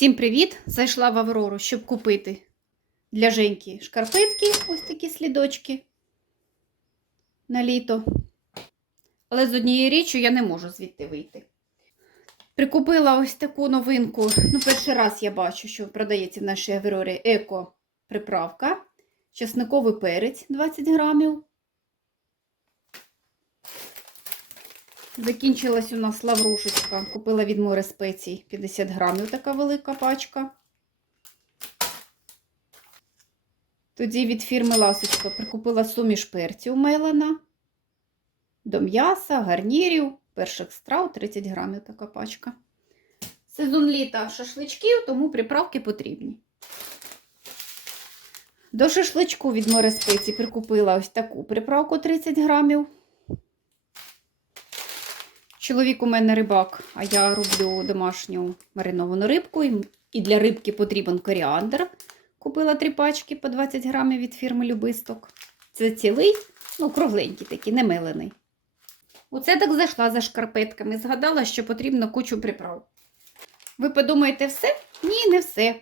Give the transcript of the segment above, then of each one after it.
Всім привіт! Зайшла в Аврору, щоб купити для Женьки шкарпетки, ось такі слідочки на літо. Але з однією річчю я не можу звідти вийти. Прикупила ось таку новинку. Ну, перший раз я бачу, що продається в нашій Аврорі еко-приправка. Чесниковий перець 20 грамів. Закінчилась у нас лаврушечка. Купила від море спецій 50 грамів, така велика пачка. Тоді від фірми Ласочка прикупила суміш перців мелена. До м'яса, гарнірів, перших страв 30 грамів така пачка. Сезон літа шашличків, тому приправки потрібні. До шашличку від море спецій прикупила ось таку приправку 30 грамів. Чоловік у мене рибак, а я роблю домашню мариновану рибку. і- для рибки потрібен коріандр. Купила три пачки по 20 грамів від фірми Любисток. Це цілий, ну, кругленький такий, не милений. Оце так зайшла за шкарпетками. Згадала, що потрібно кучу приправ. Ви подумаєте, все? Ні, не все.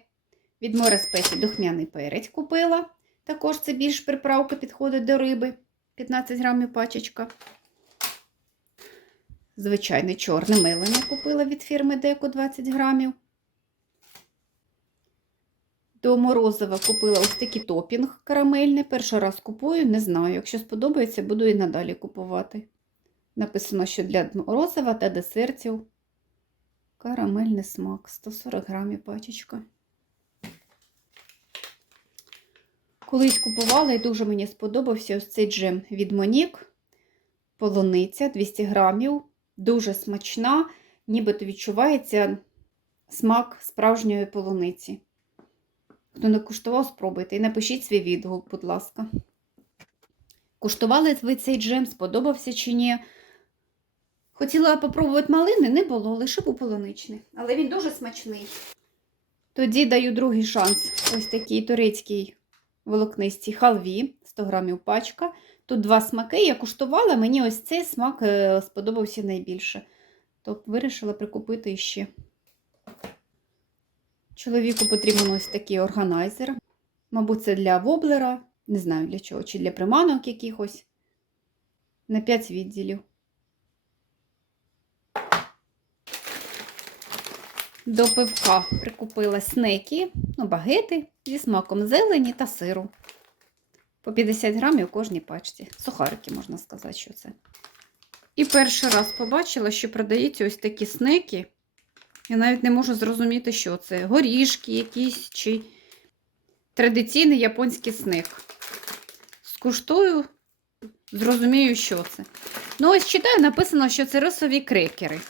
Від море спецій духмяний перець купила. Також це більш приправка підходить до риби. 15 грамів пачечка. Звичайне чорне мелене купила від фірми Деко 20 грамів. До морозива купила ось такий топінг карамельний. Перший раз купую, не знаю. Якщо сподобається, буду і надалі купувати. Написано, що для морозива та десертів карамельний смак. 140 грамів пачечка. Колись купувала і дуже мені сподобався ось цей джем від Монік. Полуниця 200 грамів. Дуже смачна, нібито відчувається смак справжньої полуниці. Хто не куштував, спробуйте і напишіть свій відгук, будь ласка. Куштували ви цей джем, сподобався чи ні? Хотіла попробувати малини, не було, лише був полуничний. Але він дуже смачний. Тоді даю другий шанс. Ось такий турецький волокнистій халві, 100 грамів пачка. Тут два смаки. Я куштувала, мені ось цей смак е, сподобався найбільше. Тобто вирішила прикупити іще. Чоловіку потрібен ось такий органайзер. Мабуть, це для воблера, не знаю для чого, чи для приманок якихось. На 5 відділів. До пивка прикупила снеки, ну, багети зі смаком зелені та сиру. По 50 грамів у кожній пачці. Сухарики, можна сказати, що це. І перший раз побачила, що продаються ось такі снеки. Я навіть не можу зрозуміти, що це. Горішки якісь чи традиційний японський снек. Скуштую, зрозумію, що це. Ну, ось читаю, написано, що це рисові крекери.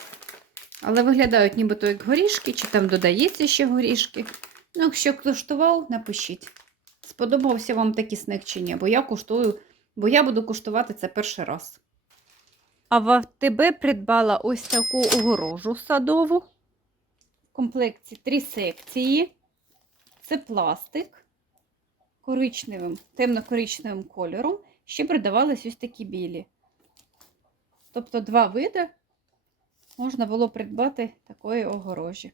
Але виглядають нібито як горішки, чи там додається ще горішки. Ну, якщо куштував, напишіть. Сподобався вам такий снек чи ні, бо я куштую, бо я буду куштувати це перший раз. А в АТБ придбала ось таку огорожу садову. В комплекті три секції. Це пластик коричневим, темно-коричневим кольором. Ще продавались ось такі білі. Тобто два види можна було придбати такої огорожі.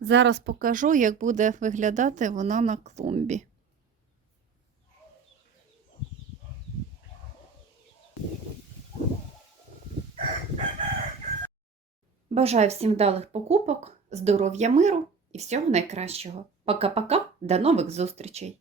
Зараз покажу, як буде виглядати вона на клумбі. Бажаю всім вдалих покупок, здоров'я миру і всього найкращого. Пока-пока, до нових зустрічей!